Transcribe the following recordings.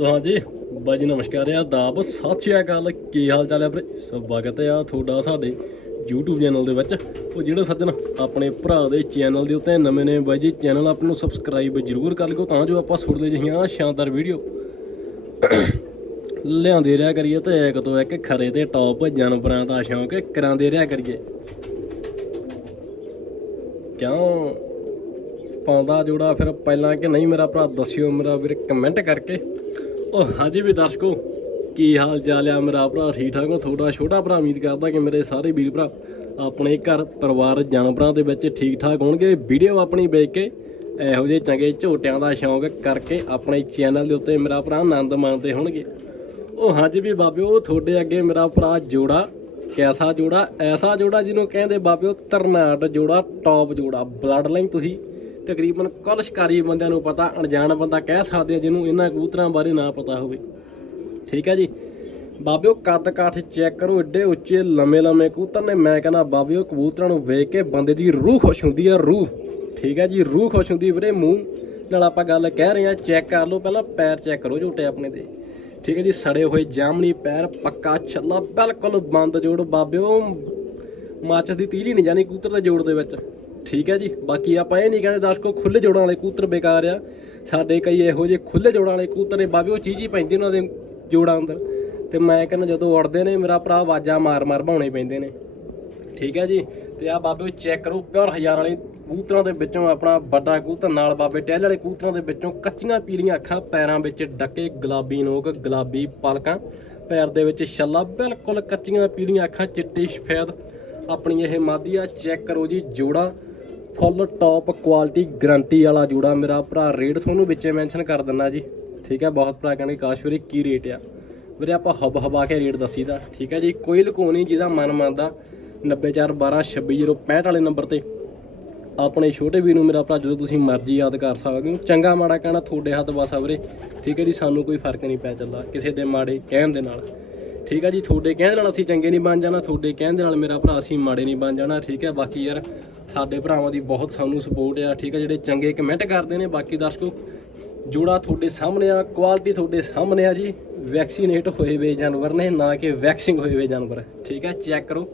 ਹਾਂਜੀ ਬਾਈ ਜੀ ਨਮਸਕਾਰ ਆ ਦਾਬ ਸਤਿ ਸ਼੍ਰੀ ਅਕਾਲ, ਕੀ ਹਾਲ ਚਾਲ ਹੈ ਵੀਰੇ? ਸਵਾਗਤ ਆ ਤੁਹਾਡਾ ਸਾਡੇ YouTube ਚੈਨਲ ਦੇ ਵਿੱਚ। ਉਹ ਜਿਹੜੇ ਸੱਜਣ ਆਪਣੇ ਭਰਾ ਦੇ ਚੈਨਲ ਦੇ ਉੱਤੇ ਨਵੇਂ ਨੇ, ਬਾਈ ਜੀ ਚੈਨਲ ਆਪ ਨੂੰ ਸਬਸਕ੍ਰਾਈਬ ਜ਼ਰੂਰ ਕਰ ਲਿਓ ਤਾਂ ਜੋ ਆਪਾਂ ਸੁਣਦੇ ਜਿਹੀਆਂ ਸ਼ਾਨਦਾਰ ਵੀਡੀਓ ਲਿਆਉਂਦੇ ਰਿਹਾ ਕਰੀਏ ਤੇ ਇੱਕ ਤੋਂ ਇੱਕ ਖਰੇ ਤੇ ਟੌਪ ਜਾਨਵਰਾਂ ਦਾ ਸ਼ੌਂਕ ਕਰਾਉਂਦੇ ਰਿਹਾ ਕਰੀਏ। ਕਿਉਂ? ਪਾਉਂਦਾ ਜੋੜਾ ਫਿਰ ਪਹਿਲਾਂ ਕਿ ਨਹੀਂ ਮੇਰਾ ਭਰਾ, ਦੱਸਿਓ ਮੇਰਾ ਵੀਰ ਕਮੈਂਟ ਕਰਕੇ। ਉਹ ਹਾਂਜੀ ਵੀ ਦਰਸ਼ਕੋ, ਕੀ ਹਾਲ ਚਾਲ ਆ? ਮੇਰਾ ਭਰਾ ਠੀਕ ਠਾਕ ਹੋ ਤੁਹਾਡਾ ਛੋਟਾ ਭਰਾ ਉਮੀਦ ਕਰਦਾ ਕਿ ਮੇਰੇ ਸਾਰੇ ਵੀਰ ਭਰਾ ਆਪਣੇ ਘਰ ਪਰਿਵਾਰ ਜਾਨਵਰਾਂ ਦੇ ਵਿੱਚ ਠੀਕ ਠਾਕ ਹੋਣਗੇ। ਵੀਡੀਓ ਆਪਣੀ ਵੇਖ ਕੇ ਇਹੋ ਜਿਹੇ ਚੰਗੇ ਝੋਟਿਆਂ ਦਾ ਸ਼ੌਂਕ ਕਰਕੇ ਆਪਣੇ ਚੈਨਲ ਦੇ ਉੱਤੇ ਮੇਰਾ ਭਰਾ ਆਨੰਦ ਮਾਣਦੇ ਹੋਣਗੇ। ਉਹ ਹਾਂਜੀ ਵੀ ਬਾਬਿਓ, ਤੁਹਾਡੇ ਅੱਗੇ ਮੇਰਾ ਭਰਾ ਜੋੜਾ, ਕੈਸਾ ਜੋੜਾ? ਐਸਾ ਜੋੜਾ ਜਿਹਨੂੰ ਕਹਿੰਦੇ ਬਾਬਿਓ ਤਰਨਾਟ ਜੋੜਾ, ਟੌਪ ਜੋੜਾ। ਬਲੱਡ ਲਾਈਨ ਤੁਸੀਂ ਤਕਰੀਬਨ ਕੁੱਲ ਸ਼ਿਕਾਰੀ ਬੰਦਿਆਂ ਨੂੰ ਪਤਾ, ਅਣਜਾਣ ਬੰਦਾ ਕਹਿ ਸਕਦੇ ਆ ਜਿਹਨੂੰ ਇਹਨਾਂ ਕਬੂਤਰਾਂ ਬਾਰੇ ਨਾ ਪਤਾ ਹੋਵੇ। ਠੀਕ ਹੈ ਜੀ? ਬਾਬਿਓ, ਕੱਦ ਕਾਠ ਚੈੱਕ ਕਰੋ, ਏਡੇ ਉੱਚੇ, ਲੰਮੇ ਲੰਮੇ ਕਬੂਤਰ ਨੇ। ਮੈਂ ਕਹਿੰਦਾ, ਬਾਬਿਓ, ਕਬੂਤਰਾਂ ਨੂੰ ਵੇਖ ਕੇ ਬੰਦੇ ਦੀ ਰੂਹ ਖੁਸ਼ ਹੁੰਦੀ ਆ, ਰੂਹ। ਠੀਕ ਹੈ ਜੀ, ਰੂਹ ਖੁਸ਼ ਹੁੰਦੀ ਵੀਰੇ, ਮੂੰਹ ਨਾਲ ਆਪਾਂ ਗੱਲ ਕਹਿ ਰਹੇ ਆ, ਚੈੱਕ ਕਰ ਲਓ ਪਹਿਲਾਂ, ਪੈਰ ਚੈੱਕ ਕਰੋ ਝੂਟੇ ਆਪਣੇ ਦੇ। ਠੀਕ ਹੈ ਜੀ, ਸੜੇ ਹੋਏ ਜਾਮਣੀ ਪੈਰ, ਪੱਕਾ ਛੱਲਾ, ਬਿਲਕੁਲ ਬੰਦ ਜੋੜ। ਬਾਬਿਓ ਮਾਚਸ ਦੀ ਤੀਲੀ ਨਹੀਂ ਜਾਣੀ ਕਬੂਤਰ ਦੇ ਜੋੜ ਦੇ ਵਿੱਚ। ਠੀਕ ਹੈ ਜੀ। ਬਾਕੀ ਆਪਾਂ ਇਹ ਨਹੀਂ ਕਹਿੰਦੇ ਦਰਸ਼ਕੋ ਖੁੱਲੇ ਜੋੜਾਂ ਵਾਲੇ ਕੂਤਰ ਬੇਕਾਰ ਆ। ਸਾਡੇ ਕਈ ਇਹੋ ਜਿਹੇ ਖੁੱਲੇ ਜੋੜਾਂ ਵਾਲੇ ਕੂਤਰ ਨੇ, ਬਾਬੇ, ਉਹ ਚੀਜ਼ ਹੀ ਪੈਂਦੀ ਉਹਨਾਂ ਦੇ ਜੋੜਾਂ ਅੰਦਰ। ਤੇ ਮੈਂ ਕਹਿੰਦਾ ਜਦੋਂ ਉੜਦੇ ਨੇ, ਮੇਰਾ ਭਰਾ ਆਵਾਜ਼ਾਂ ਮਾਰ ਮਾਰ ਭਾਉਣੇ ਪੈਂਦੇ ਨੇ। ਠੀਕ ਹੈ ਜੀ। ਤੇ ਆ ਬਾਬੇ ਚੈੱਕ ਕਰੋ, ਪਿਓਰ ਹਜ਼ਾਰ ਵਾਲੇ ਕੂਤਰਾਂ ਦੇ ਵਿੱਚੋਂ ਆਪਣਾ ਵੱਡਾ ਕੂਤਰ ਨਾਲ ਬਾਬੇ ਟਹਿਲ ਵਾਲੇ ਕੂਤਰਾਂ ਦੇ ਵਿੱਚੋਂ ਕੱਚੀਆਂ ਪੀਲੀਆਂ ਅੱਖਾਂ, ਪੈਰਾਂ ਵਿੱਚ ਡੱਕੇ ਗੁਲਾਬੀ ਨੋਕ, ਗੁਲਾਬੀ ਪਲਕਾਂ, ਪੈਰ ਦੇ ਵਿੱਚ ਛੱਲਾ, ਬਿਲਕੁਲ ਕੱਚੀਆਂ ਪੀਲੀਆਂ ਅੱਖਾਂ, ਚਿੱਟੀ ਸਫੈਦ। ਆਪਣੀ ਇਹ ਮਾਦੀਆ ਚੈੱਕ ਕਰੋ ਜੀ ਜੋੜਾ। ਫੁੱਲ ਟੌਪ ਕੁਆਲਿਟੀ ਗਰੰਟੀ ਵਾਲਾ ਜੋੜਾ ਮੇਰਾ ਭਰਾ ਰੇਟ ਤੁਹਾਨੂੰ ਵਿੱਚੇ ਮੈਂਸ਼ਨ ਕਰ ਦਿੰਨਾ ਜੀ। ਠੀਕ ਹੈ, ਬਹੁਤ ਭਰਾ ਕਹਿੰਦੇ ਕਾਸ਼ਵਰੀ ਕੀ ਰੇਟ ਆ। ਵੀਰੇ ਆਪਾਂ ਹਬ ਹਬਾ ਕੇ ਰੇਟ ਦੱਸੀਦਾ। ਠੀਕ ਹੈ ਜੀ, ਕੋਈ ਲੁਕੋ ਨਹੀਂ ਜਿਹਦਾ ਮਨ ਮੰਨਦਾ। 941126065 ਵਾਲੇ ਨੰਬਰ ਤੇ। ਆਪਣੇ ਛੋਟੇ ਵੀਰ ਨੂੰ ਮੇਰਾ ਭਰਾ ਜਦੋਂ ਤੁਸੀਂ ਮਰਜ਼ੀ ਯਾਦ ਕਰ ਸਕਦੇ ਹੋ। ਚੰਗਾ ਮਾੜਾ ਕਹਿਣਾ ਤੁਹਾਡੇ ਹੱਥ ਬਸ ਆ ਵੀਰੇ। ਠੀਕ ਹੈ ਜੀ, ਸਾਨੂੰ ਕੋਈ ਫ਼ਰਕ ਨਹੀਂ ਪੈ ਚੱਲਦਾ ਕਿਸੇ ਦੇ ਮਾੜੇ ਕਹਿਣ ਦੇ ਨਾਲ। ਠੀਕ ਹੈ ਜੀ, ਤੁਹਾਡੇ ਕਹਿਣ ਨਾਲ ਅਸੀਂ ਚੰਗੇ ਨਹੀਂ ਬਣ ਜਾਣਾ, ਤੁਹਾਡੇ ਕਹਿਣ ਦੇ ਨਾਲ ਮੇਰਾ ਭਰਾ ਅਸੀਂ ਮਾੜੇ ਨਹੀਂ ਬਣ ਜਾਣਾ। ਠੀਕ ਹੈ, ਬਾਕੀ ਯਾਰ ਸਾਡੇ ਭਰਾਵਾਂ ਦੀ ਬਹੁਤ ਸਾਨੂੰ ਸਪੋਰਟ ਆ, ਠੀਕ ਆ, ਜਿਹੜੇ ਚੰਗੇ ਕਮੈਂਟ ਕਰਦੇ ਨੇ, ਬਾਕੀ ਦਰਸ਼ਕੋ, ਜੋੜਾ ਤੁਹਾਡੇ ਸਾਹਮਣੇ ਆ ਕੁਆਲਿਟੀ ਤੁਹਾਡੇ ਸਾਹਮਣੇ ਆ ਜੀ ਵੈਕਸੀਨੇਟ ਹੋਏ ਵੇ ਜਾਨਵਰ ਨੇ, ਨਾ ਕਿ ਵੈਕਸਿੰਗ ਹੋਏ ਵੇ ਜਾਨਵਰ, ਠੀਕ ਹੈ ਚੈੱਕ ਕਰੋ,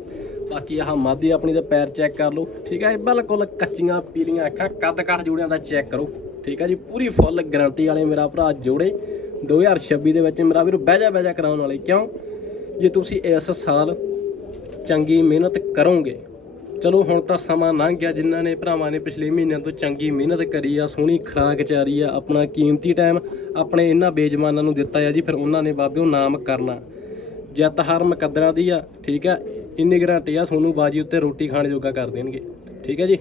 ਬਾਕੀ ਆਹ ਮਾਦੀ ਆਪਣੀ ਦਾ ਪੈਰ ਚੈੱਕ ਕਰ ਲਓ, ਠੀਕ ਹੈ ਬਿਲਕੁਲ ਕੱਚੀਆਂ ਪੀਲੀਆਂ ਅੱਖਾਂ, ਕੱਦ ਕੱਟ ਜੋੜਿਆਂ ਦਾ ਚੈੱਕ ਕਰੋ, ਠੀਕ ਹੈ ਜੀ, ਪੂਰੀ ਫੁੱਲ ਗਾਰੰਟੀ ਵਾਲੇ ਮੇਰਾ ਭਰਾ ਜੋੜੇ 2026 ਦੇ ਵਿੱਚ ਮੇਰਾ ਵੀਰ ਬਹਿਜਾ ਬਹਿਜਾ ਕਰਾਉਣ ਵਾਲੇ, ਕਿਉਂ? ਜੇ ਤੁਸੀਂ ਇਸ ਸਾਲ ਚੰਗੀ ਮਿਹਨਤ ਕਰੋਗੇ ਚਲੋ ਹੁਣ ਤਾਂ ਸਮਾਂ ਲੰਘ ਗਿਆ, ਜਿਨ੍ਹਾਂ ਨੇ ਭਰਾਵਾਂ ਨੇ ਪਿਛਲੇ ਮਹੀਨਿਆਂ ਤੋਂ ਚੰਗੀ ਮਿਹਨਤ ਕਰੀ ਆ, ਸੋਹਣੀ ਖਰਾਕ ਚਾਰੀ ਆ, ਆਪਣਾ ਕੀਮਤੀ ਟਾਈਮ ਆਪਣੇ ਇਹਨਾਂ ਬੇਜਮਾਨਾਂ ਨੂੰ ਦਿੱਤਾ ਆ ਜੀ, ਫਿਰ ਉਹਨਾਂ ਨੇ ਬਾਬਿਓ ਨਾਮ ਕਰਨਾ। ਜਿੱਤ ਹਾਰ ਮੁਕੱਦਰਾਂ ਦੀ ਆ, ਠੀਕ ਆ, ਇੰਨੀ ਗਰੰਟੀ ਆ ਤੁਹਾਨੂੰ ਬਾਜੀ ਉੱਤੇ ਰੋਟੀ ਖਾਣ ਜੋਗਾ ਕਰ ਦੇਣਗੇ, ਠੀਕ ਹੈ ਜੀ?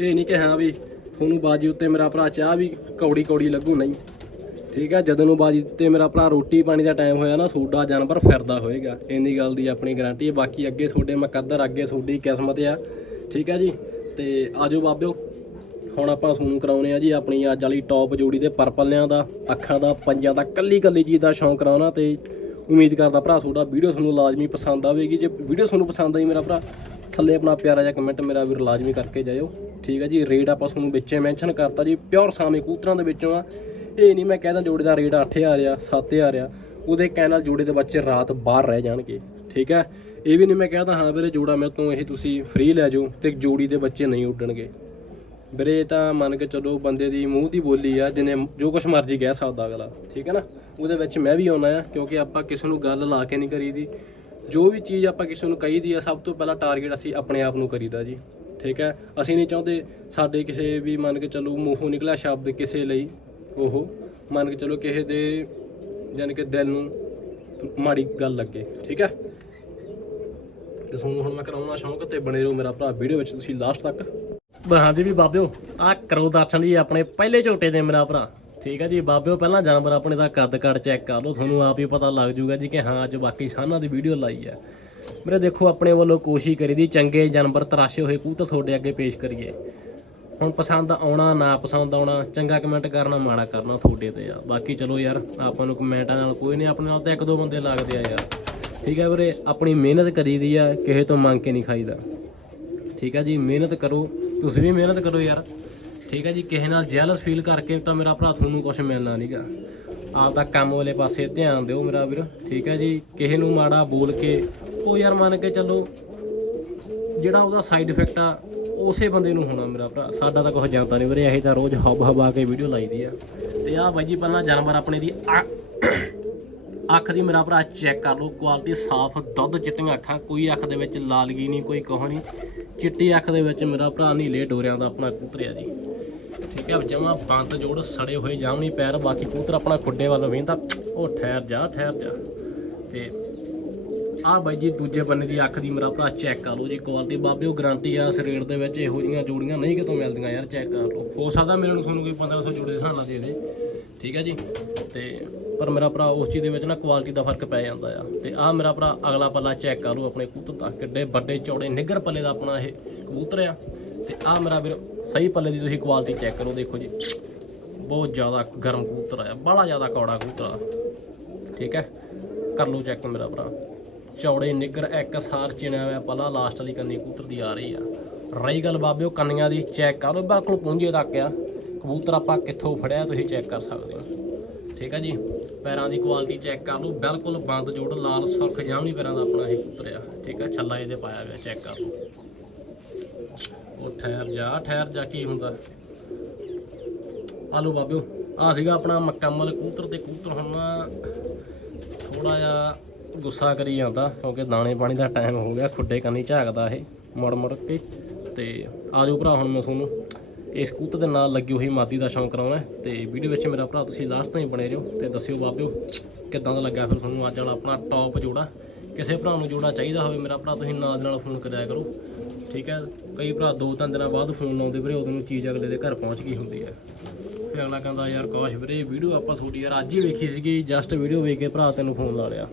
ਇਹ ਨਹੀਂ ਕਿ ਹਾਂ ਵੀ ਤੁਹਾਨੂੰ ਬਾਜੀ ਉੱਤੇ ਮੇਰਾ ਭਰਾ ਚਾਹ ਵੀ ਕੌੜੀ ਕੌੜੀ ਲੱਗੂ ਨਹੀਂ। ਠੀਕ ਆ, ਜਦੋਂ ਨੂੰ ਬਾਜੀ ਤੇ ਮੇਰਾ ਭਰਾ ਰੋਟੀ ਪਾਣੀ ਦਾ ਟਾਈਮ ਹੋਇਆ ਨਾ ਸੋਡਾ ਜਾਨਵਰ ਫਿਰਦਾ ਹੋਏਗਾ। ਇੰਨੀ ਗੱਲ ਦੀ ਆਪਣੀ ਗਾਰੰਟੀ ਹੈ ਬਾਕੀ ਅੱਗੇ ਤੁਹਾਡੇ ਮੁਕੱਦਰ ਅੱਗੇ ਤੁਹਾਡੀ ਕਿਸਮਤ ਆ। ਠੀਕ ਆ ਜੀ? ਤੇ ਆਜੋ ਬਾਬਿਓ, ਹੁਣ ਆਪਾਂ ਤੁਹਾਨੂੰ ਕਰਾਉਣੇ ਆ ਜੀ ਆਪਣੀ ਅੱਜ ਵਾਲੀ ਟੌਪ ਜੋੜੀ ਦੇ ਪਰਪਲਿਆਂ ਦਾ, ਅੱਖਾਂ ਦਾ, ਪੰਜਾਂ ਦਾ ਕੱਲੀ ਕੱਲੀ ਚੀਜ਼ ਦਾ ਸ਼ੌਂਕ ਕਰਾਉਣਾ ਤੇ ਉਮੀਦ ਕਰਦਾ ਭਰਾ ਤੁਹਾਡਾ ਵੀਡੀਓ ਤੁਹਾਨੂੰ ਲਾਜ਼ਮੀ ਪਸੰਦ ਆਵੇਗੀ। ਜੇ ਵੀਡੀਓ ਤੁਹਾਨੂੰ ਪਸੰਦ ਆਈ ਮੇਰਾ ਭਰਾ, ਥੱਲੇ ਆਪਣਾ ਪਿਆਰਾ ਜਿਹਾ ਕਮੈਂਟ ਮੇਰਾ ਵੀਰ ਲਾਜ਼ਮੀ ਕਰਕੇ ਜਾਇਓ। ਠੀਕ ਹੈ ਜੀ? ਰੇਟ ਆਪਾਂ ਤੁਹਾਨੂੰ ਵਿੱਚੇ ਮੈਂਸ਼ਨ ਕਰਤਾ ਜੀ। ਪਿਓਰ ਸਾਮੇ ਕੂਤਰਾਂ ਦੇ ਵਿੱਚੋਂ ਆ। ਇਹ ਨਹੀਂ ਮੈਂ ਕਹਿੰਦਾ ਜੋੜੇ ਦਾ ਰੇਟ 8000 ਆ 7000 ਆ, ਉਹਦੇ ਕਹਿਣ ਨਾਲ ਜੋੜੇ ਦੇ ਬੱਚੇ ਰਾਤ ਬਾਹਰ ਰਹਿ ਜਾਣਗੇ, ਠੀਕ ਹੈ? ਇਹ ਵੀ ਨਹੀਂ ਮੈਂ ਕਹਿੰਦਾ ਹਾਂ ਵੀਰੇ ਜੋੜਾ ਮੇਰੇ ਤੋਂ ਇਹ ਤੁਸੀਂ ਫ੍ਰੀ ਲੈ ਜਾਓ ਤੇ ਜੋੜੀ ਦੇ ਬੱਚੇ ਨਹੀਂ ਉੱਡਣਗੇ। ਵੀਰੇ ਇਹ ਤਾਂ ਮੰਨ ਕੇ ਚੱਲੋ ਬੰਦੇ ਦੀ ਮੂੰਹ ਦੀ ਬੋਲੀ ਆ, ਜਿਹਨੇ ਜੋ ਕੁਝ ਮਰਜ਼ੀ ਕਹਿ ਸਕਦਾ ਅਗਲਾ, ਠੀਕ ਹੈ ਨਾ? ਉਹਦੇ ਵਿੱਚ ਮੈਂ ਵੀ ਆਉਣਾ ਆ, ਕਿਉਂਕਿ ਆਪਾਂ ਕਿਸੇ ਨੂੰ ਗੱਲ ਲਾ ਕੇ ਨਹੀਂ ਕਰੀਦੀ। ਜੋ ਵੀ ਚੀਜ਼ ਆਪਾਂ ਕਿਸੇ ਨੂੰ ਕਹੀਦੀ ਆ, ਸਭ ਤੋਂ ਪਹਿਲਾਂ ਟਾਰਗੇਟ ਅਸੀਂ ਆਪਣੇ ਆਪ ਨੂੰ ਕਰੀਦਾ ਜੀ, ਠੀਕ ਹੈ? ਅਸੀਂ ਨਹੀਂ ਚਾਹੁੰਦੇ ਸਾਡੇ ਕਿਸੇ ਵੀ ਮੰਨ ਕੇ ਚੱਲੋ ਮੂੰਹੋਂ ਨਿਕਲਿਆ ਸ਼ਬਦ ਕਿਸੇ ਲਈ ਉਹ ਮੰਨ ਕੇ ਚਲੋ ਕਿਸੇ ਦੇ ਯਾਨੀ ਕਿ ਦਿਲ ਨੂੰ ਮਾੜੀ ਗੱਲ ਲੱਗੇ, ਠੀਕ ਹੈ? ਤੇ ਤੁਹਾਨੂੰ ਹੁਣ ਮੈਂ ਕਰਾਉਣਾ ਸ਼ੌਂਕ ਤੇ ਬਣੇ ਰਹੋ ਮੇਰਾ ਭਰਾ ਵੀਡੀਓ ਵਿੱਚ ਤੁਸੀਂ ਲਾਸਟ ਤੱਕ। ਹਾਂਜੀ ਵੀ ਬਾਬਿਓ ਆ ਕਰੋ ਦਰਸ਼ਨ ਜੀ ਆਪਣੇ ਪਹਿਲੇ ਝੋਟੇ ਦੇ ਮੇਰਾ ਭਰਾ। ਠੀਕ ਹੈ ਜੀ, ਬਾਬਿਓ ਪਹਿਲਾਂ ਜਾਨਵਰ ਆਪਣੇ ਦਾ ਕੱਦ ਕੱਟ ਚੈੱਕ ਕਰ ਲਓ, ਤੁਹਾਨੂੰ ਆਪ ਹੀ ਪਤਾ ਲੱਗ ਜਾਊਗਾ ਜੀ ਕਿ ਹਾਂ ਅੱਜ ਬਾਕੀ ਸਾਨਾਂ ਦੀ ਵੀਡੀਓ ਲਾਈ ਹੈ। ਮੇਰੇ ਦੇਖੋ ਆਪਣੇ ਵੱਲੋਂ ਕੋਸ਼ਿਸ਼ ਕਰੀ ਦੀ, ਚੰਗੇ ਜਾਨਵਰ ਤਰਾਸ਼ੇ ਹੋਏ ਕਬੂਤਰ ਤੁਹਾਡੇ ਅੱਗੇ ਪੇਸ਼ ਕਰੀਏ। ਹੁਣ ਪਸੰਦ ਆਉਣਾ, ਨਾ ਪਸੰਦ ਆਉਣਾ, ਚੰਗਾ ਕਮੈਂਟ ਕਰਨਾ, ਮਾੜਾ ਕਰਨਾ ਤੁਹਾਡੇ ਤੇ ਆ। ਬਾਕੀ ਚਲੋ ਯਾਰ, ਆਪਾਂ ਨੂੰ ਕਮੈਂਟਾਂ ਨਾਲ ਕੋਈ ਨਹੀਂ, ਆਪਣੇ ਨਾਲ ਤਾਂ ਇੱਕ ਦੋ ਬੰਦੇ ਲੱਗਦੇ ਆ ਯਾਰ। ਠੀਕ ਹੈ ਵੀਰੇ, ਆਪਣੀ ਮਿਹਨਤ ਕਰੀਦੀ ਆ, ਕਿਸੇ ਤੋਂ ਮੰਗ ਕੇ ਨਹੀਂ ਖਾਈਦਾ। ਠੀਕ ਹੈ ਜੀ, ਮਿਹਨਤ ਕਰੋ। ਤੁਸੀਂ ਵੀ ਮਿਹਨਤ ਕਰੋ ਯਾਰ। ਠੀਕ ਹੈ ਜੀ, ਕਿਸੇ ਨਾਲ ਜੈਲਸ ਫੀਲ ਕਰਕੇ ਤਾਂ ਮੇਰਾ ਭਰਾ ਤੁਹਾਨੂੰ ਕੁਝ ਮਿਲਣਾ ਨਹੀਂਗਾ ਆਪਦਾ ਕੰਮ ਵਾਲੇ ਪਾਸੇ ਧਿਆਨ ਦਿਓ ਮੇਰਾ ਵੀਰ। ਠੀਕ ਹੈ ਜੀ, ਕਿਸੇ ਨੂੰ ਮਾੜਾ ਬੋਲ ਕੇ, ਉਹ ਯਾਰ ਮੰਨ ਕੇ ਚੱਲੋ, ਜਿਹੜਾ ਉਹਦਾ ਸਾਈਡ ਇਫੈਕਟ ਆ ਉਸੇ ਬੰਦੇ ਨੂੰ ਹੋਣਾ ਮੇਰਾ ਭਰਾ। ਸਾਡਾ ਤਾਂ ਕੁਝ ਜਾਂਦਾ ਨਹੀਂ ਵੀਰੇ, ਇਹ ਤਾਂ ਰੋਜ਼ ਹੱਬ ਹਬਾ ਕੇ ਵੀਡੀਓ ਲਾਈਦੀ ਆ। ਤੇ ਆਹ ਬਾਈ ਜੀ, ਪਹਿਲਾਂ ਜਾਨਵਰ ਆਪਣੇ ਦੀ ਅ- ਅੱਖ ਦੀ ਮੇਰਾ ਭਰਾ ਚੈੱਕ ਕਰ ਲਓ ਕੁਆਲਿਟੀ ਸਾਫ਼, ਦੁੱਧ, ਚਿੱਟੀਆਂ ਅੱਖਾਂ, ਕੋਈ ਅੱਖ ਦੇ ਵਿੱਚ ਲਾਲਗੀ ਨਹੀਂ, ਕੋਈ ਕੋਹ ਨਹੀਂ। ਚਿੱਟੀ ਅੱਖ ਦੇ ਵਿੱਚ ਮੇਰਾ ਭਰਾ ਨੀਲੇ ਡੋਰਿਆਂ ਦਾ ਆਪਣਾ ਕਬੂਤਰ ਆ ਜੀ। ਠੀਕ ਹੈ ਜਮਾ ਬੰਦ ਜੋੜ ਸੜੇ ਹੋਏ ਜਾਮਣੀ ਪੈਰ, ਬਾਕੀ ਕੂਤਰ ਆਪਣਾ ਖੁੱਡੇ ਵੱਲ ਵੇਂਦਾ। ਉਹ ਠਹਿਰ ਜਾ ਠਹਿਰ ਜਾ। ਤੇ ਆਹ ਬਾਈ ਜੀ, ਦੂਜੇ ਬੰਨੇ ਦੀ ਅੱਖ ਦੀ ਮੇਰਾ ਭਰਾ ਚੈੱਕ ਕਰ ਲਓ ਜੀ ਕੁਆਲਿਟੀ ਬਾਬੇ, ਉਹ ਗਾਰੰਟੀ ਆ ਇਸ ਰੇਟ ਦੇ ਵਿੱਚ ਇਹੋ ਜੀਆਂ ਜੋੜੀਆਂ ਨਹੀਂ ਕਿਤੋਂ ਮਿਲਦੀਆਂ ਯਾਰ ਚੈੱਕ ਕਰ ਲਓ। ਹੋ ਸਕਦਾ ਮੇਰੇ ਨੂੰ ਤੁਹਾਨੂੰ ਕੋਈ 1500 ਜੋੜੇ ਦੇ ਹਿਸਾਬ ਨਾਲ ਦੇ ਦੇ। ਠੀਕ ਹੈ ਜੀ? ਤੇ, ਪਰ ਮੇਰਾ ਭਰਾ ਉਸ ਚੀਜ਼ ਦੇ ਵਿੱਚ ਨਾ ਕੁਆਲਿਟੀ ਦਾ ਫ਼ਰਕ ਪੈ ਜਾਂਦਾ ਆ। ਤੇ ਆਹ ਮੇਰਾ ਭਰਾ ਅਗਲਾ ਪੱਲਾ ਚੈੱਕ ਕਰ ਲਓ ਆਪਣੇ ਕਬੂਤਰ ਦਾ। ਕਿੱਡੇ ਵੱਡੇ ਚੌੜੇ ਨਿੱਗਰ ਪੱਲੇ ਦਾ ਆਪਣਾ ਇਹ ਕਬੂਤਰ ਆ। ਤੇ ਆਹ ਮੇਰਾ ਵੀਰ, ਸਹੀ ਪੱਲੇ ਦੀ ਤੁਸੀਂ ਕੁਆਲਿਟੀ ਚੈੱਕ ਕਰੋ, ਦੇਖੋ ਜੀ। ਬਹੁਤ ਜ਼ਿਆਦਾ ਗਰਮ ਕਬੂਤਰ ਆ, ਬੜਾ ਜ਼ਿਆਦਾ ਕੌੜਾ ਕਬੂਤਰ ਆ। ਠੀਕ ਹੈ ਕਰ ਲਓ ਚੈੱਕ ਮੇਰਾ ਭਰਾ। ਚੌੜੇ ਨਿੱਗਰ ਇੱਕ ਸਾਰ ਚਿਣਿਆ ਹੋਇਆ ਪਲਾ ਲਾਸਟ ਵਾਲੀ ਕੰਨੀ ਕਬੂਤਰ ਦੀ ਆ ਰਹੀ ਆ। ਰਹੀ ਗੱਲ ਬਾਬਿਓ ਕੰਨੀਆਂ ਦੀ ਚੈੱਕ ਕਰ ਲਓ, ਬਿਲਕੁਲ ਪੁੰਜੇ ਤੱਕ ਆ। ਕਬੂਤਰ ਆਪਾਂ ਕਿੱਥੋਂ ਫੜਿਆ, ਤੁਸੀਂ ਚੈੱਕ ਕਰ ਸਕਦੇ ਹੋ। ਠੀਕ ਆ ਜੀ? ਪੈਰਾਂ ਦੀ ਕੁਆਲਿਟੀ ਚੈੱਕ ਕਰ ਲਓ, ਬਿਲਕੁਲ ਬੰਦ ਜੋੜ ਲਾਲ ਸੁਰਖ ਜਾਮਣੀ ਪੈਰਾਂ ਦਾ ਆਪਣਾ ਇਹ ਕਬੂਤਰ ਆ। ਠੀਕ ਆ, ਛੱਲਾ ਇਹਦੇ ਪਾਇਆ ਹੋਇਆ, ਚੈੱਕ ਕਰ ਲਓ। ਉਹ ਠਹਿਰ ਜਾ ਠਹਿਰ ਜਾ, ਕੀ ਹੁੰਦਾ? ਆਲੂ ਬਾਬਿਓ ਆ ਸੀਗਾ ਆਪਣਾ ਮੁਕੰਮਲ ਕਬੂਤਰ ਤੇ ਕਬੂਤਰ ਹੁਣ ਥੋੜਾ ਜਿਹਾ ਗੁੱਸਾ ਕਰੀ ਜਾਂਦਾ, ਕਿਉਂਕਿ ਦਾਣੇ ਪਾਣੀ ਦਾ ਟਾਈਮ ਹੋ ਗਿਆ, ਖੁੱਡੇ ਕੰਨੀ ਝਾਕਦਾ ਇਹ, ਮੁੜ ਮੁੜ ਕੇ। ਤੇ ਆਜੋ ਭਰਾ, ਹੁਣ ਮੈਂ ਤੁਹਾਨੂੰ ਇਸ ਕਬੂਤਰ ਦੇ ਨਾਲ ਲੱਗੀ ਹੋਈ ਮਾਦੀ ਦਾ ਸ਼ੌਂਕ ਕਰਾਉਣਾ ਹੈ। ਤੇ ਵੀਡੀਓ ਵਿੱਚ ਮੇਰਾ ਭਰਾ, ਤੁਸੀਂ ਲਾਸਟ ਤਾਈਂ ਬਣੇ ਰਹੋ ਤੇ ਦੱਸਿਓ ਬਾਬਿਓ, ਕਿੱਦਾਂ ਦਾ ਲੱਗਾ ਫਿਰ ਤੁਹਾਨੂੰ ਅੱਜ ਵਾਲਾ ਆਪਣਾ ਟੌਪ ਜੋੜਾ? ਕਿਸੇ ਭਰਾ ਨੂੰ ਜੋੜਾ ਚਾਹੀਦਾ ਹੋਵੇ ਮੇਰਾ ਭਰਾ, ਤੁਸੀਂ ਨਾਲ ਨਾਲ ਫੋਨ ਕਰਿਆ ਕਰੋ। ਠੀਕ ਹੈ, ਕਈ ਭਰਾ ਦੋ ਤਿੰਨ ਦਿਨਾਂ ਬਾਅਦ ਫੋਨ ਲਾਉਂਦੇ ਵੀਰੇ, ਉਦੋਂ ਨੂੰ ਚੀਜ਼ ਅਗਲੇ ਦੇ ਘਰ ਪਹੁੰਚ ਗਈ ਹੁੰਦੀ ਹੈ। ਫਿਰ ਅਗਲਾ ਕਹਿੰਦਾ, ਯਾਰ ਕਾਸ਼ ਵੀਰੇ ਵੀਡੀਓ ਆਪਾਂ ਤੁਹਾਡੀ, ਯਾਰ ਅੱਜ ਹੀ ਵੇਖੀ ਸੀਗੀ ਜਸਟ ਵੀਡੀਓ ਵੇਖ ਕੇ ਭਰਾ ਤੈਨੂੰ ਫੋਨ ਲਾ ਲਿਆ।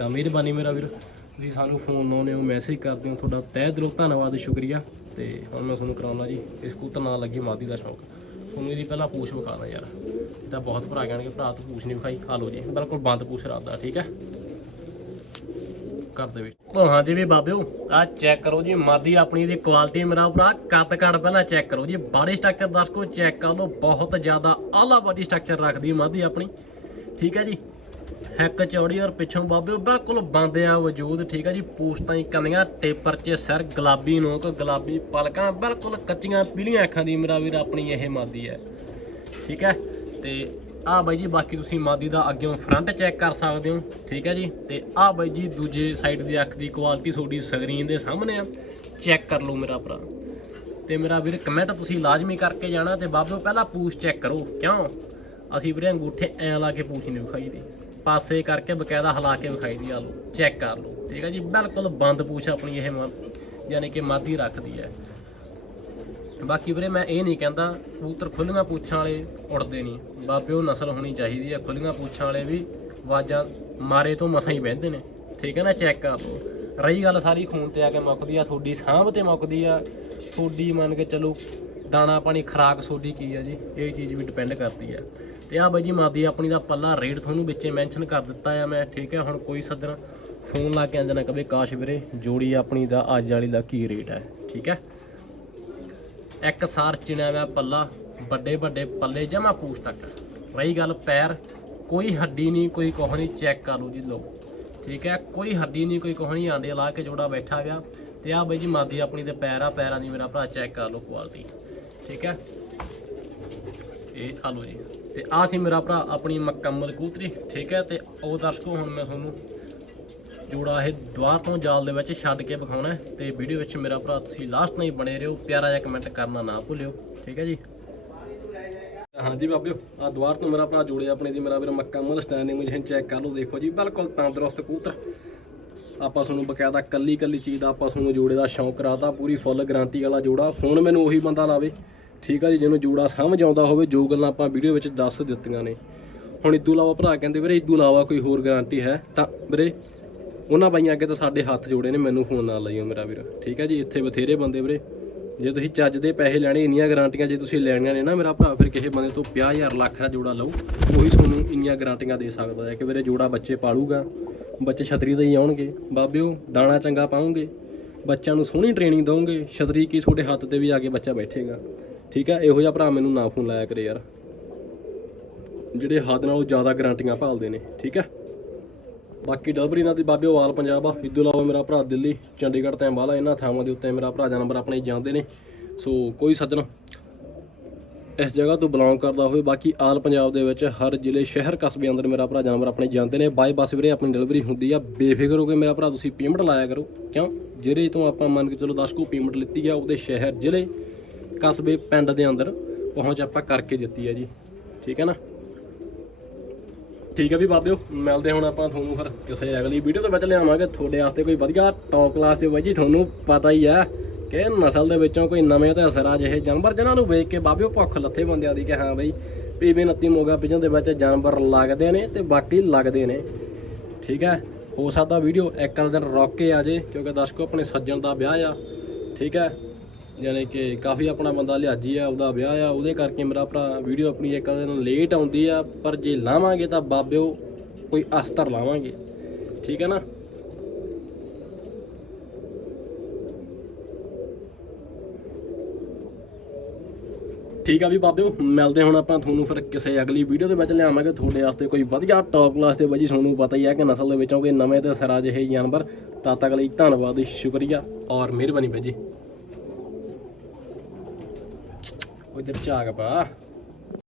ਤਾਂ ਮਿਹਰਬਾਨੀ ਮੇਰਾ ਵੀਰ। ਤੁਸੀਂ ਸਾਨੂੰ ਫੋਨ ਲਾਉਂਦੇ ਹੋ ਮੈਸੇਜ ਕਰਦੇ ਹੋ। ਤੁਹਾਡਾ ਤਹਿ ਦਿਲੋਂ ਧੰਨਵਾਦ, ਸ਼ੁਕਰੀਆ। ਤੇ ਹੁਣ ਮੈਂ ਤੁਹਾਨੂੰ ਕਰਾਉਣਾ ਜੀ, ਇਸ ਕਬੂਤਰ ਨਾਲ ਲੱਗੀ ਮਾਦੀ ਦਾ ਸ਼ੌਕ। ਤੁਹਾਨੂੰ ਇਹਦੀ ਪਹਿਲਾਂ ਪੂਛ ਵਿਖਾਣਾ ਯਾਰ। ਇਹ ਤਾਂ ਬਹੁਤ ਭਰਾ ਕਹਿਣਗੇ, ਭਰਾ ਤੂੰ ਪੂਛ ਨਹੀਂ ਵਿਖਾਈ। ਆ ਲਓ ਜੀ। ਬਿਲਕੁਲ ਬੰਦ ਪੂਛ ਰੱਖਦਾ, ਠੀਕ ਹੈ? ਕਰ ਦੇ ਵਿੱਚ। ਉਹ ਹਾਂਜੀ ਵੀ ਬਾਬਿਓ ਆ ਚੈੱਕ ਕਰੋ ਜੀ। ਮਾਦੀ ਆਪਣੀ ਦੀ ਕੁਆਲਿਟੀ ਮੇਰਾ ਭਰਾ। ਕੱਦ ਕੱਟ ਪਹਿਲਾਂ ਚੈੱਕ ਕਰੋ ਜੀ। ਬਾਡੀ ਸਟਰਕਚਰ ਦਰਸ਼ਕੋ ਚੈੱਕ ਕਰ ਲਓ। ਬਹੁਤ ਜ਼ਿਆਦਾ ਆਲਾ ਬਾਡੀ ਸਟਰਕਚਰ ਰੱਖਦੀ ਮਾਦੀ ਆਪਣੀ। ਠੀਕ ਹੈ ਜੀ? ਹੈਕ ਚੌੜੀ ਔਰ ਪਿੱਛੋਂ ਬਾਬੇ ਬਿਲਕੁਲ ਬੰਦ ਆ ਵਜੂਦ, ਠੀਕ ਹੈ ਜੀ ਪੂਛਤਾਂ ਹੀ ਕੰਨੀਆਂ, ਟੇਪਰ 'ਚ ਸਿਰ, ਗੁਲਾਬੀ ਨੋਕ ਗੁਲਾਬੀ ਪਲਕਾਂ, ਬਿਲਕੁਲ ਕੱਚੀਆਂ ਪੀਲੀਆਂ ਅੱਖਾਂ ਦੀ ਮੇਰਾ ਵੀਰ, ਆਪਣੀ ਇਹ ਮਾਦੀ ਹੈ, ਠੀਕ ਹੈ? ਤੇ ਆਹ ਬਾਈ ਜੀ, ਬਾਕੀ ਤੁਸੀਂ ਮਾਦੀ ਦਾ ਅੱਗੇੋਂ ਫਰੰਟ ਚੈੱਕ ਕਰ ਸਕਦੇ ਹੋ, ਠੀਕ ਹੈ ਜੀ? ਤੇ ਆਹ ਬਾਈ ਜੀ, ਦੂਜੇ ਸਾਈਡ ਦੀ ਅੱਖ ਦੀ ਕੁਆਲਿਟੀ ਤੁਹਾਡੀ ਸਕਰੀਨ ਦੇ ਸਾਹਮਣੇ ਆ ਚੈੱਕ ਕਰ ਲਓ ਮੇਰਾ ਭਰਾ। ਤੇ ਮੇਰਾ ਵੀਰ ਕਮੈਂਟ ਤੁਸੀਂ ਲਾਜ਼ਮੀ ਕਰਕੇ ਜਾਣਾ ਤੇ ਬਾਬਿਓ ਪਹਿਲਾਂ ਪੂਛ ਚੈੱਕ ਕਰੋ, ਕਿਉਂ? ਅਸੀਂ ਵੀਰੇ ਅੰਗੂਠੇ ਐ ਲਾ ਕੇ ਪੂਛ ਨਹੀਂ ਵਿਖਾਈ ਦੀ ਪਾਸੇ ਕਰਕੇ ਬਕਾਇਦਾ ਹਿਲਾ ਕੇ ਵਿਖਾਈ ਦੀ ਆ ਲਓ ਚੈੱਕ ਕਰ ਲਓ। ਠੀਕ ਹੈ ਜੀ? ਬਿਲਕੁਲ ਬੰਦ ਪੂਛ ਆਪਣੀ ਇਹ ਮਾ- ਯਾਨੀ ਕਿ ਮਾਦੀ ਰੱਖਦੀ ਹੈ। ਬਾਕੀ ਵੀਰੇ ਮੈਂ ਇਹ ਨਹੀਂ ਕਹਿੰਦਾ, ਕਬੂਤਰ ਖੁੱਲੀਆਂ ਪੂਛਾਂ ਵਾਲੇ ਉੜਦੇ ਨਹੀਂ। ਬਾਬਿਓ ਨਸਲ ਹੋਣੀ ਚਾਹੀਦੀ ਹੈ। ਖੁੱਲੀਆਂ ਪੂਛਾਂ ਵਾਲੇ ਵੀ ਵਾਜਾਂ ਮਾਰੇ ਤੋਂ ਮਸਾਂ ਹੀ ਬਹਿੰਦੇ ਨੇ। ਠੀਕ ਹੈ ਨਾ? ਚੈੱਕ ਕਰ ਲਓ। ਰਹੀ ਗੱਲ ਸਾਰੀ ਖੂਨ ਤੇ ਆ ਕੇ ਮੁੱਕਦੀ ਆ, ਤੁਹਾਡੀ ਸਾਂਭ ਤੇ ਮੁੱਕਦੀ ਆ। ਤੁਹਾਡੀ ਮੰਨ ਕੇ ਚਲੋ, ਦਾਣਾ ਪਾਣੀ ਖਰਾਕ ਸੋਡੀ ਕੀ ਆ ਜੀ? ਇਹ ਚੀਜ਼ ਵੀ ਡਿਪੈਂਡ ਕਰਦੀ ਆ ਤੇ ਆ ਬਾਈ ਜੀ ਮਾਦੀ ਆਪਣੀ ਦਾ ਪੱਲਾ ਰੇਟ ਤੁਹਾਨੂੰ ਵਿੱਚੇ ਮੈਂਸ਼ਨ ਕਰ ਦਿੱਤਾ ਆ ਮੈਂ, ਠੀਕ ਹੈ, ਹੁਣ ਕੋਈ ਸੱਜਣ ਫੋਨ ਲਾ ਕੇ ਆਂਦੇ ਨਾ ਕਵੇ, ਕਾਸ਼ ਵੀਰੇ ਜੋੜੀ ਆਪਣੀ ਦਾ ਅੱਜ ਵਾਲੀ ਦਾ ਕੀ ਰੇਟ ਹੈ, ਠੀਕ ਹੈ। ਇੱਕ ਸਾਰ ਚਿਣਿਆ ਹੋਇਆ ਪੱਲਾ, ਵੱਡੇ ਵੱਡੇ ਪੱਲੇ, ਜਮਾ ਪੂਛ ਤੱਕ। ਰਹੀ ਗੱਲ ਪੈਰ, ਕੋਈ ਹੱਡੀ ਨਹੀਂ, ਕੋਈ ਕੋਹ ਨਹੀਂ ਚੈੱਕ ਕਰ ਲਓ ਜੀ ਲੋ ਠੀਕ ਹੈ, ਕੋਈ ਹੱਡੀ ਨਹੀਂ, ਕੋਈ ਕੋਹ ਨਹੀਂ ਆਂਡੇ ਲਾ ਕੇ ਜੋੜਾ ਬੈਠਾ ਗਿਆ ਤੇ ਆ ਬਾਈ ਜੀ ਮਾਦੀ ਆਪਣੀ ਤੇ ਪੈਰ ਆ, ਪੈਰਾਂ ਦੀ ਮੇਰਾ ਭਰਾ ਚੈੱਕ ਕਰ ਲਓ ਕੁਆਲਿਟੀ ਠੀਕ ਹੈ। ਇਹ ਆ ਲਓ ਜੀ। ਤੇ ਆ ਸੀ ਮੇਰਾ ਭਰਾ, ਆਪਣੀ ਮੁਕੰਮਲ ਕੂਤਰੀ, ਠੀਕ ਹੈ? ਤੇ ਉਹ ਦਰਸ਼ਕੋ, ਹੁਣ ਮੈਂ ਤੁਹਾਨੂੰ ਜੋੜਾ ਇਹ ਦੁਆਰ ਤੋਂ ਜਾਲ ਦੇ ਵਿੱਚ ਛੱਡ ਕੇ ਵਿਖਾਉਣਾ ਹੈ। ਤੇ ਵੀਡੀਓ ਵਿੱਚ ਮੇਰਾ ਭਰਾ, ਤੁਸੀਂ ਲਾਸਟ ਨਹੀਂ ਬਣੇ ਰਹੋ, ਪਿਆਰਾ ਜਿਹਾ ਕਮੈਂਟ ਕਰਨਾ ਨਾ ਭੁੱਲਿਓ, ਠੀਕ ਹੈ ਜੀ? ਹਾਂਜੀ ਬਾਬਿਓ ਆ ਦੁਆਰ ਤੋਂ ਮੇਰਾ ਭਰਾ ਜੋੜੇ ਆਪਣੇ ਦੀ, ਮੇਰਾ ਵੀਰ ਮੁਕੰਮਲ ਸਟੈਂਡਿੰਗ ਮਸ਼ੀਨ ਚੈੱਕ ਕਰ ਲਓ, ਦੇਖੋ ਜੀ, ਬਿਲਕੁਲ ਤੰਦਰੁਸਤ ਕਬੂਤਰ ਆਪਾਂ ਤੁਹਾਨੂੰ ਬਕਾਇਦਾ ਕੱਲੀ ਕੱਲੀ ਚੀਜ਼ ਦਾ ਆਪਾਂ ਤੁਹਾਨੂੰ ਜੋੜੇ ਦਾ ਸ਼ੌਂਕ ਕਰਾਤਾ ਪੂਰੀ ਫੁੱਲ ਗਾਰੰਟੀ ਵਾਲਾ ਜੋੜਾ। ਫੋਨ ਮੈਨੂੰ ਉਹੀ ਬੰਦਾ ਲਾਵੇ। ਠੀਕ ਆ ਜੀ, ਜਿਹਨੂੰ ਜੋੜਾ ਸਮਝ ਆਉਂਦਾ ਹੋਵੇ, ਜੋ ਗੱਲਾਂ ਆਪਾਂ ਵੀਡੀਓ ਵਿੱਚ ਦੱਸ ਦਿੱਤੀਆਂ ਨੇ। ਹੁਣ ਇਦੋਂ ਇਲਾਵਾ ਭਰਾ ਕਹਿੰਦੇ ਵੀਰੇ, ਇਦੋਂ ਇਲਾਵਾ ਕੋਈ ਹੋਰ ਗਾਰੰਟੀ ਹੈ? ਤਾਂ ਵੀਰੇ, ਉਹਨਾਂ ਬਾਈਆਂ ਅੱਗੇ ਤਾਂ ਸਾਡੇ ਹੱਥ ਜੋੜੇ ਨੇ, ਮੈਨੂੰ ਫੋਨ ਨਾ ਲਾਈਓ ਮੇਰਾ ਵੀਰ। ਠੀਕ ਹੈ ਜੀ, ਇੱਥੇ ਬਥੇਰੇ ਬੰਦੇ ਵੀਰੇ। ਜੇ ਤੁਸੀਂ ਚੱਜ ਦੇ ਪੈਸੇ ਲੈਣੇ, ਇੰਨੀਆਂ ਗਾਰੰਟੀਆਂ ਜੇ ਤੁਸੀਂ ਲੈਣੀਆਂ ਨੇ ਨਾ ਮੇਰਾ ਭਰਾ, ਫਿਰ ਕਿਸੇ ਬੰਦੇ ਤੋਂ 50000 ਲੱਖ ਦਾ ਜੋੜਾ ਲਓ। ਉਹੀ ਤੁਹਾਨੂੰ ਇੰਨੀਆਂ ਗਾਰੰਟੀਆਂ ਦੇ ਸਕਦਾ ਹੈ ਕਿ ਵੀਰੇ, ਜੋੜਾ ਬੱਚੇ ਪਾਲੂਗਾ। ਬੱਚੇ ਛਤਰੀ ਤੇ ਹੀ ਆਉਣਗੇ। ਬਾਬਿਓ, ਦਾਣਾ ਚੰਗਾ ਪਾਉਂਗੇ। ਬੱਚਿਆਂ ਨੂੰ ਸੋਹਣੀ ਟ੍ਰੇਨਿੰਗ ਦਵੋਗੇ ਛਤਰੀ ਕੀ ਤੁਹਾਡੇ ਹੱਥ ਤੇ ਵੀ ਆ ਕੇ ਬੱਚਾ ਬੈਠੇਗਾ। ਠੀਕ ਹੈ ਇਹੋ ਜਿਹਾ ਭਰਾ ਮੈਨੂੰ ਨਾ ਫੋਨ ਲਾਇਆ ਕਰੇ ਯਾਰ। ਜਿਹੜੇ ਹੱਦ ਨਾਲੋਂ ਜ਼ਿਆਦਾ ਗਾਰੰਟੀਆਂ ਭਾਲਦੇ ਨੇ, ਠੀਕ ਹੈ ਬਾਕੀ ਡਬਰੀ ਨਾਲ ਦੀ ਬਾਬੇ ਉਹ ਆਲ ਪੰਜਾਬ ਆ। ਇਦੋਂ ਇਲਾਵਾ ਮੇਰਾ ਭਰਾ ਦਿੱਲੀ, ਚੰਡੀਗੜ੍ਹ ਤੇ ਅੰਬਾਲਾ, ਇਹਨਾਂ ਥਾਵਾਂ ਦੇ ਉੱਤੇ ਮੇਰਾ ਭਰਾ ਜਾਨਵਰ ਆਪਣੇ ਜਾਂਦੇ ਨੇ। ਸੋ ਕੋਈ ਸੱਜਣ, ਇਸ ਜਗ੍ਹਾ ਤੋਂ ਬਿਲੋਂਗ ਕਰਦਾ ਹੋਵੇ। ਬਾਕੀ ਆਲ ਪੰਜਾਬ ਦੇ ਵਿੱਚ ਹਰ ਜ਼ਿਲ੍ਹੇ, ਸ਼ਹਿਰ, ਕਸਬੇ ਅੰਦਰ ਮੇਰਾ ਭਰਾ ਜਾਨਵਰ ਆਪਣੇ ਜਾਂਦੇ ਨੇ। ਬਾਈ ਬੱਸ ਵੀਰੇ, ਆਪਣੀ ਡਿਲੀਵਰੀ ਹੁੰਦੀ ਆ। ਬੇਫਿਕਰ ਹੋ ਕੇ ਮੇਰਾ ਭਰਾ ਤੁਸੀਂ ਪੇਮੈਂਟ ਲਾਇਆ ਕਰੋ। ਕਿਉਂ? ਜਿਹੜੇ ਤੋਂ ਆਪਾਂ ਮੰਨ ਕੇ ਚਲੋ 10 ਕੋ ਪੇਮੈਂਟ ਲਿੱਤੀ ਆ, ਉਹਦੇ ਸ਼ਹਿਰ, ਜ਼ਿਲ੍ਹੇ ਕਸਬੇ ਪਿੰਡ ਦੇ ਅੰਦਰ ਪਹੁੰਚ ਆਪਾਂ ਕਰਕੇ ਦਿੱਤੀ ਆ ਜੀ। ਠੀਕ ਹੈ ਨਾ? ਠੀਕ ਹੈ ਵੀ ਬਾਬਿਓ, ਮਿਲਦੇ ਹੁਣ ਆਪਾਂ ਤੁਹਾਨੂੰ ਫਿਰ ਕਿਸੇ ਅਗਲੀ ਵੀਡੀਓ ਦੇ ਵਿੱਚ ਲਿਆਵਾਂਗੇ। ਤੁਹਾਡੇ ਵਾਸਤੇ ਕੋਈ ਵਧੀਆ ਟੌਪ ਕਲਾਸ ਦੇ ਬਾਈ ਜੀ, ਤੁਹਾਨੂੰ ਪਤਾ ਹੀ ਆ ਕਿ ਨਸਲ ਦੇ ਵਿੱਚੋਂ ਕੋਈ ਨਵੇਂ ਤੇ ਅਸਰ ਆ ਜਿਹੇ ਜਾਨਵਰ, ਜਿਨ੍ਹਾਂ ਨੂੰ ਵੇਖ ਕੇ ਬਾਬਿਓ ਭੁੱਖ ਲੱਥੇ ਬੰਦਿਆਂ ਦੀ ਕਿ ਹਾਂ ਬਈ ਪੀਬੀ 29 ਮੋਗਾ ਪਿਜਨ ਦੇ ਵਿੱਚ ਜਾਨਵਰ ਲੱਗਦੇ ਨੇ ਤੇ ਬਾਕੀ ਲੱਗਦੇ ਨੇ। ਠੀਕ ਹੈ? ਹੋ ਸਕਦਾ ਵੀਡੀਓ ਇੱਕ ਦਿਨ ਰੁਕ ਕੇ ਆ ਜੇ, ਕਿਉਂਕਿ ਦਰਸ਼ਕੋ ਆਪਣੇ ਸੱਜਣ ਦਾ ਵਿਆਹ ਆ। ਠੀਕ ਹੈ? ਯਾਨੀ ਕਿ ਕਾਫੀ ਆਪਣਾ ਬੰਦਾ ਲਿਆਜੀ ਆ, ਉਹਦਾ ਵਿਆਹ ਆ, ਉਹਦੇ ਕਰਕੇ ਮੇਰਾ ਭਰਾ ਵੀਡੀਓ ਆਪਣੀ ਇੱਕ ਦਿਨ ਲੇਟ ਆਉਂਦੀ ਆ, ਪਰ ਜੇ ਲਾਵਾਂਗੇ ਤਾਂ ਬਾਬਿਓ ਕੋਈ ਅਸਤਰ ਲਾਵਾਂਗੇ। ਠੀਕ ਹੈ ਨਾ? ਠੀਕ ਆ ਵੀ ਬਾਬਿਓ, ਮਿਲਦੇ ਹੁਣ ਆਪਾਂ ਤੁਹਾਨੂੰ ਫਿਰ ਕਿਸੇ ਅਗਲੀ ਵੀਡੀਓ ਦੇ ਵਿੱਚ ਲਿਆਵਾਂਗੇ। ਤੁਹਾਡੇ ਵਾਸਤੇ ਕੋਈ ਵਧੀਆ ਟੌਪ ਕਲਾਸ ਦੇ ਬਾਜੀ ਤੁਹਾਨੂੰ ਪਤਾ ਹੀ ਆ ਕਿ ਨਸਲ ਦੇ ਵਿੱਚੋਂ ਕੋਈ ਨਵੇਂ ਤੇ ਸਰਾ ਜਿਹੇ ਜਾਨਵਰ। ਤਦ ਤੱਕ ਲਈ ਧੰਨਵਾਦ, ਸ਼ੁਕਰੀਆ ਔਰ ਮਿਹਰਬਾਨੀ ਬਾਜੀ। ਉਹ ਇੱਧਰ ਝਾਕ ਪਾ